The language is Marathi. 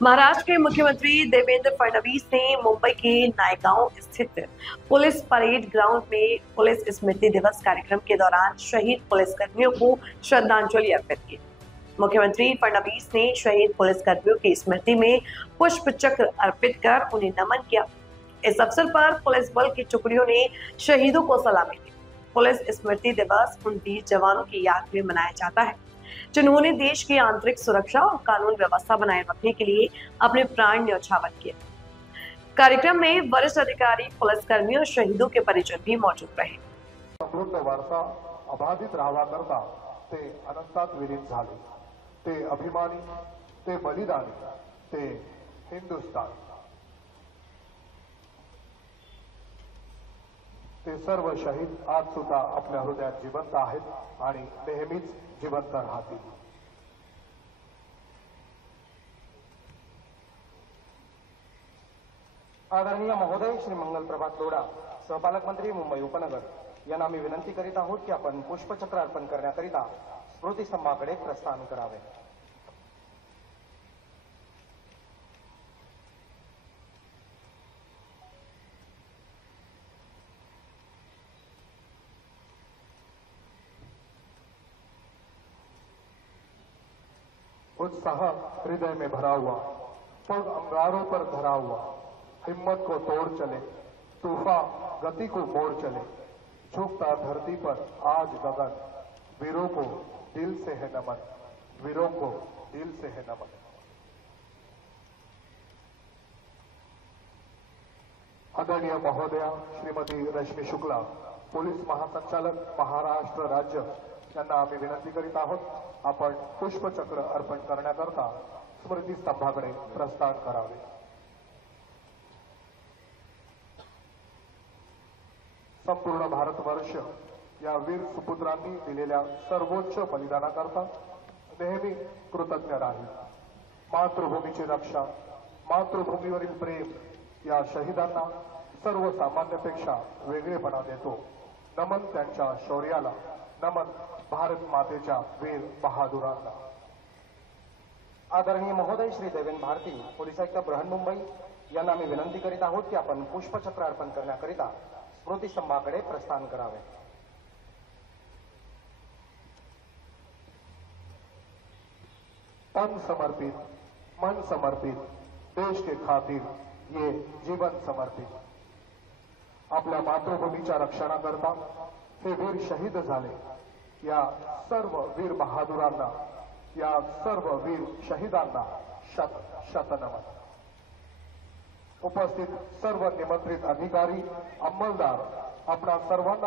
महाराष्ट्र के मुख्यमंत्री देवेंद्र फडणवीस ने मुंबई के नायगांव स्थित पुलिस परेड ग्राउंड में पुलिस स्मृति दिवस कार्यक्रम के दौरान शहीद पुलिसकर्मियों को श्रद्धांजलि अर्पित की। मुख्यमंत्री फडणवीस ने शहीद पुलिसकर्मियों की स्मृति में पुष्प चक्र अर्पित कर उन्हें नमन किया। इस अवसर पर पुलिस बल की टुकड़ियों ने शहीदों को सलामी दी। पुलिस स्मृति दिवस उन वीर जवानों की याद में मनाया जाता है जिन्होंने देश की आंतरिक सुरक्षा और कानून व्यवस्था बनाए रखने के लिए अपने प्राण न्यौछावर किए। कार्यक्रम में वरिष्ठ अधिकारी, पुलिसकर्मियों और शहीदों के परिजन भी मौजूद रहे। समृद्ध वारसा अबाधित राहावा करता ते अनंतात विलीन झाले। ते अभिमानी, ते बलिदानी, ते हिंदुस्तान, ते सर्व शहीद आज सुद्धा आपल्या हृदयात जिवंत आहेत आणि नेहमीच जिवंत राहतील। आदरणीय महोदय श्री मंगल प्रभात लोढा, सहपालक मंत्री मुंबई उपनगर यांना मी विनंती करीत आहोत की आपण पुष्पचक्र अर्पण करण्याकरिता स्मृतिस्तंभाकडे प्रस्थान करावे। उत्साह हृदय में भरा हुआ, पग अंगारों पर धरा हुआ, हिम्मत को तोड़ चले, तूफान गति को मोड़ चले, झुकता धरती पर आज गगन, वीरों को दिल से है नमन, वीरों को दिल से है नमन। आदरणीय महोदया श्रीमती रश्मी शुक्ला, पोलीस महासंचालक महाराष्ट्र राज्य यांना आम्ही विनंती करीत आहोत, आपण पुष्पचक्र अर्पण करण्याकरता स्मृती स्तंभाकडे प्रस्थान करावे। संपूर्ण भारतवर्ष या वीर सुपुत्रांनी दिलेल्या सर्वोच्च बलिदानाकरता नेहमी कृतज्ञ राहील। मातृभूमीची रक्षा, मातृभूमीवरील प्रेम या शहीदांना सर्वसामान्यपेक्षा वेगळेपणा देतो। नमन त्यांच्या शौर्याला, नमन भारत मातेच्या वीर बहादुरांना। आदरणीय महोदय श्री देवेंद्र भारती, पोलीस आयुक्त बृहन्मुंबई यांना मी विनंती करीत आहोत की आपण पुष्पचक्र अर्पण करण्याकरिता स्मृतिस्तंभाकडे प्रस्थान करावे। तन समर्पित, मन समर्पित, देश के खातिर ये जीवन समर्पित। आपल्या मातृभूमीच्या रक्षणाकरता हे वीर शहीद झाले। या सर्व वीर बहादुरांना, या सर्व वीर शहीदांना शत शत नमन। उपस्थित सर्व निमंत्रित अधिकारी, अंमलदार, आपणा सर्वांना